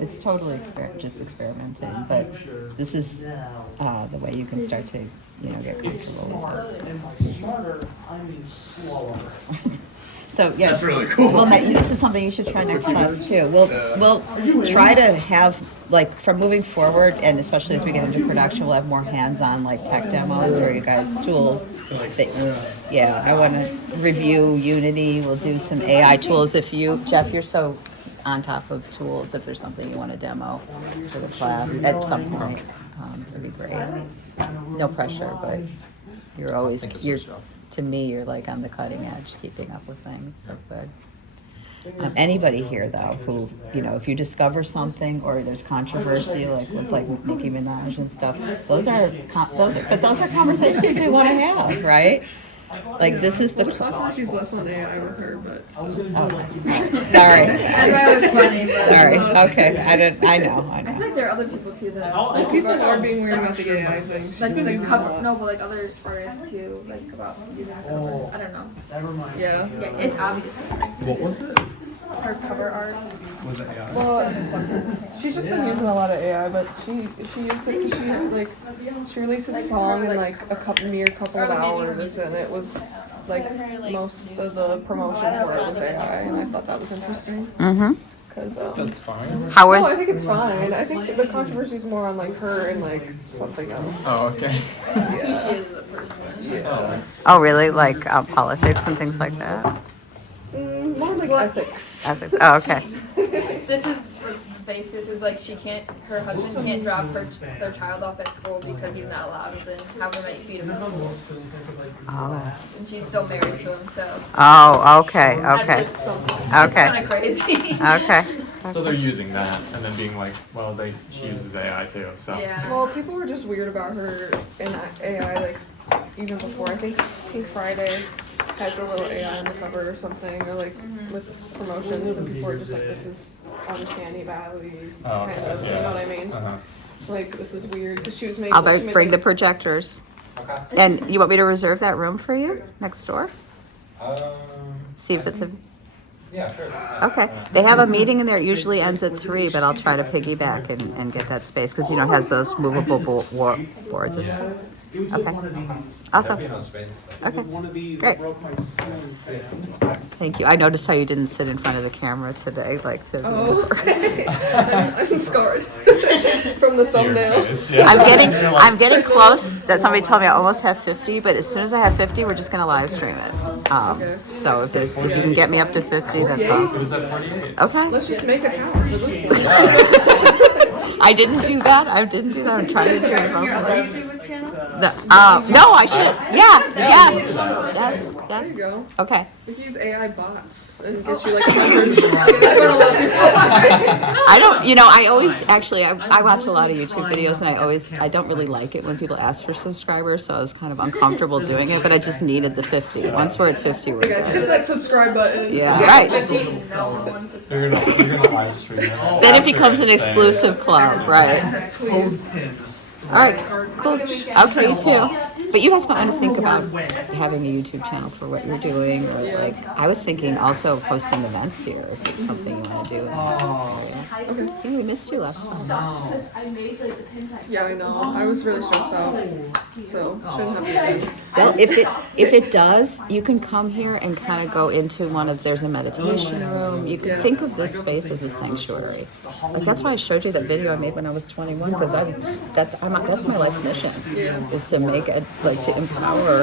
It's totally just experimenting, but this is the way you can start to get comfortable with it. Smarter, I mean slower. So yeah, That's really cool. Well, this is something you should try next class too. We'll try to have like from moving forward, and especially as we get into production, we'll have more hands-on like tech demos or you guys tools. I want to review Unity. We'll do some AI tools. If you, Jeff, you're so on top of tools. If there's something you want to demo for the class at some point, it'd be great. No pressure, but you're always to me, you're like on the cutting edge, keeping up with things. So good. Anybody here though, who if you discover something or there's controversy, like with like Nicki Minaj and stuff, those are conversations we want to have, right? Like this is the. She's less on AI with her, but still. Sorry. I know it was funny, but Sorry. Okay. I know. I feel like there are other people too that Like people are being weird about the AI thing. but like other artists too, like about using covers. I don't know. That reminds me. Yeah. Yeah, it's obvious. What was it? Her cover art. Was it AI? Well, she's just been using a lot of AI, but she used it because she released a song in like a mere couple of hours, and it was like most of the promotion for it was AI, and I thought that was interesting. Mm-hmm. Cause That's fine. How no, is? I think it's fine. I think the controversy is more on like her and like something else. Oh, okay. Who she is as a person. Yeah. Oh, really? Like politics and things like that. More like ethics. Ethics. Oh, okay. This is for the basis is like her husband can't drop their child off at school because he's not allowed within however many feet of the school. Oh. And she's still married to him, so Oh. Okay. that's Okay. just something. Okay. It's kind of crazy. Okay. So they're using that and then being like, well, she uses AI too. So Yeah. Well, people were just weird about her in AI, like even before. I think Pink Friday has a little AI on the cover or something, or like with promotions, and people were just like, "This is uncanny valley," kind of. You know what I mean? Like this is weird because she was making. I'll bring the projectors. Okay. And you want me to reserve that room for you next door? See if it's a. Yeah, sure. Okay. They have a meeting in there. It usually ends at 3, but I'll try to piggyback and get that space because it has those movable boards and stuff. It was Okay. one of these. Awesome. There'd be no space. So. Okay. One of these Great. broke my ceiling fan. Thank you. I noticed how you didn't sit in front of the camera today, like to. Oh, I'm scarred from the thumbnail. I'm getting close. That somebody told me I almost have 50, but as soon as I have 50, we're just gonna live stream it. Okay. So if you can get me up to 50, that's Yay. awesome. it was at 48. Okay. Let's just make a count for this point. I didn't do that. I'm trying to do Your it. other YouTube channel? No, I should. Yeah. Yes. Yes. There you go. Okay. We can use AI bots and get you like 100. I don't, I always, actually, I watch a lot of YouTube videos and I don't really like it when people ask for subscribers, so I was kind of uncomfortable doing it, but I just needed the 50. Once we're at 50, we're Hey guys, hit good. that subscribe button. Yeah, right. You're gonna live stream it. Then it becomes an exclusive club, right? All right, cool. Okay, you too. But you guys might want to think about having a YouTube channel for what you're doing, or like I was thinking also posting events here if it's something you want to do. Okay. We missed you last time. Yeah, I know. I was really stressed out, so shouldn't have to again. Well, if it does, you can come here and kind of go into there's a meditation room. You can think of this space as a sanctuary. Like that's why I showed you that video I made when I was 21, because that's my life's mission, is to make it, like to empower,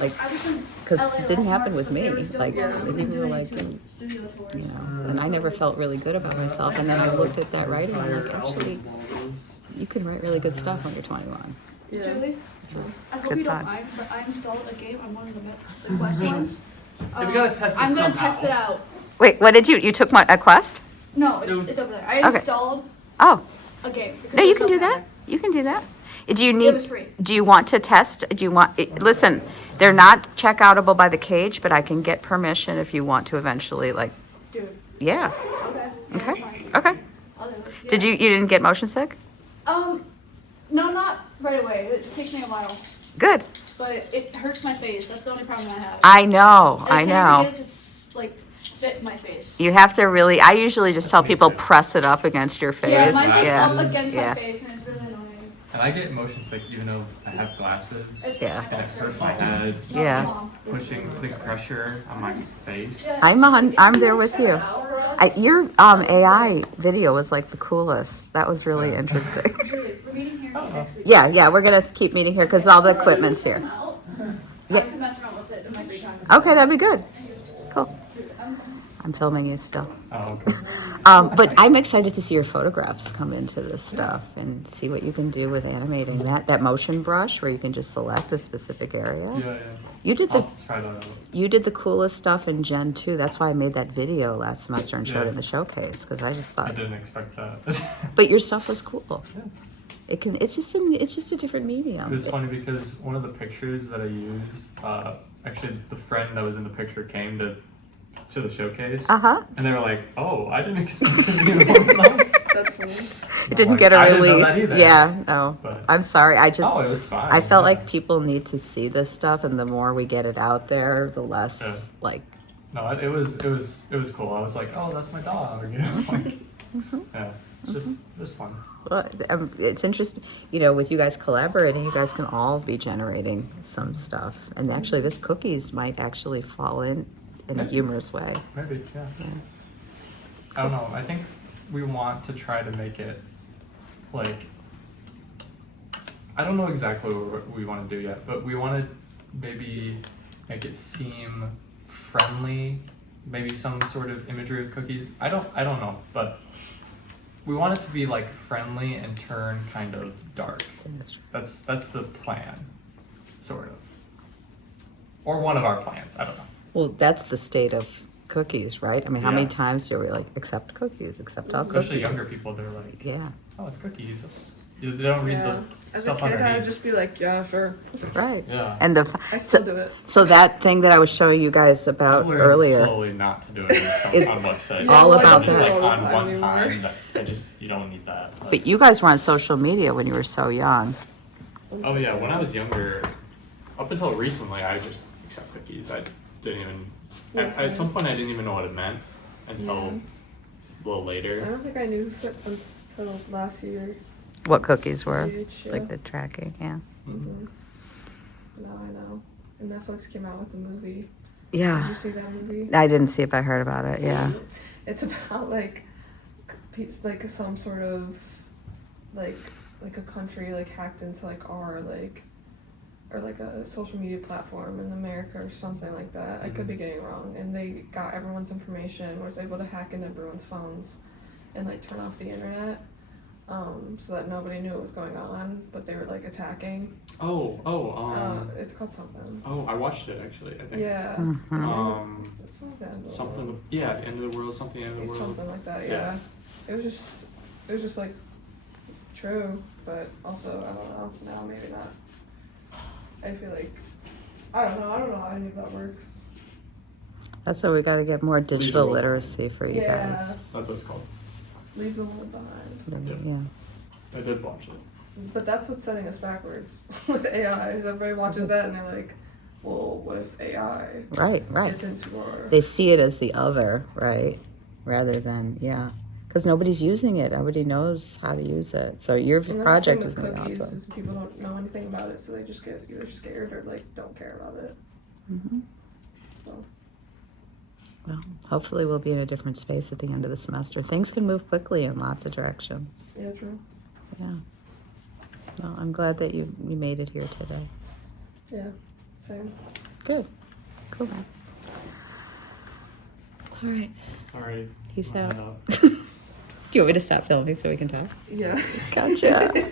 like, because it didn't happen with me. Like people were like, and I never felt really good about myself. And then I looked at that writing and I'm like, actually, you can write really good stuff when you're 21. Yeah. Julie, I hope Good you don't thoughts. mind, but I installed a game on one of the Quest ones. Yeah, we gotta test it I'm gonna somehow. test it out. Wait, what did you took a quest? No, It was- it's over there. I Okay. installed Oh, a game. because no, you there's can do nothing that. You can do that. Do you It need, was free. do you want to test? Do you want, listen, they're not checkoutable by the cage, but I can get permission if you want to eventually, like, Dude. yeah. Okay. Yeah, that's Okay, fine. okay. I'll do it. Did Yeah. you didn't get motion sick? No, not right away. It takes me a while. Good. But it hurts my face. That's the only problem I have. I know, I can't know. even get it to like fit my face. You have to really, I usually just tell people press it up against your face. Yeah, my face Yeah, up against yeah. my face, and it's really annoying. And I get motion sick even though I have glasses. Yeah. And it hurts my head. Yeah. Pushing the pressure on my face. I'm there with you. Your AI video was like the coolest. That was really interesting. We're meeting here next week. Yeah, we're gonna keep meeting here because all the equipment's here. I can mess around with it in my free time. Okay, that'd be good. Cool. I'm filming you still. Oh, okay. But I'm excited to see your photographs come into this stuff and see what you can do with animating that motion brush where you can just select a specific area. Yeah. You did I'll try that out. You did the coolest stuff in Gen 2. That's why I made that video last semester and showed it in the showcase because I just I thought. didn't expect that. But your stuff was cool. Yeah. It's just a different medium. It was funny because one of the pictures that I used, actually the friend that was in the picture came to the showcase. And they were like, "Oh, I didn't expect to be in one." That's funny. It didn't get a I didn't know that release. either. Yeah, no. But- I'm sorry. I just. Oh, it was fine. I felt yeah. like people need to see this stuff, and the more we get it out there, the less like. No, it was cool. I was like, "Oh, that's my dog," you know. Like, yeah, it's just fun. Well, it's interesting, with you guys collaborating, you guys can all be generating some stuff. And actually, this cookies might actually fall in a humorous way. Maybe, yeah. I don't know. I think we want to try to make it like, I don't know exactly what we want to do yet, but we want to maybe make it seem friendly, maybe some sort of imagery of cookies. I don't know, but we want it to be like friendly and turn kind of dark. That's the plan, sort of. Or one of our plans, I don't know. Well, that's the state of cookies, right? I mean, how many Yeah. times do we like accept cookies, accept all Especially cookies? younger people, they're like, Yeah, "Oh, it's cookies." They don't read the As a stuff kid, I would underneath. just be like, yeah, sure. right. Yeah. And I still do it. so that thing that I was showing you guys about Learned earlier. slowly not to do it It's on websites. all Like, about just that. like All on the one time time anymore. that you don't need that. But you guys were on social media when you were so young. Oh yeah, when I was younger, up until recently, I just accept cookies. I didn't even. At some point, I didn't even know what it meant until a little I later. don't think I knew until last year. What cookies were? Yeah. Like the tracking, yeah. Mhm. Now I know. And Netflix came out with a movie. Did Yeah. you see that movie? I didn't see if I heard about it, yeah. It's about like some sort of like a country like hacked into like our like or like a social media platform in America or something like that. I could be getting it wrong. And they got everyone's information, was able to hack into everyone's phones and like turn off the internet. So that nobody knew what was going on, but they were like attacking. It's called something. Oh, I watched it actually. I think. Yeah. It's not the end of the Something. world. Yeah, the end of the world. Something. End of the world. Something like that. Yeah. Yeah. It was just like true, but also I don't know. Now maybe not. I feel like I don't know how any of that works. That's why we got to get more digital world. literacy for you Yeah. guys. That's what it's called. Leave the world behind. Yeah. I did watch it. But that's what's setting us backwards with AI. Is everybody watches that and they're like, well, what if AI Right. gets into our They see it as the other, right? Rather than, yeah. Because nobody's using it. Nobody knows how to use it. So your And that's the project thing is with going to be cookies awesome. is people don't know anything about it, so they just get either scared or like don't care about it. Mhm. So Well, hopefully we'll be in a different space at the end of the semester. Things can move quickly in lots of directions. yeah, true. Yeah. No, I'm glad that you made it here today. Yeah, same. Good. Cool. All right. All right. Peace I'll out. head out. Do you want me to stop filming so we can talk? Yeah. Gotcha.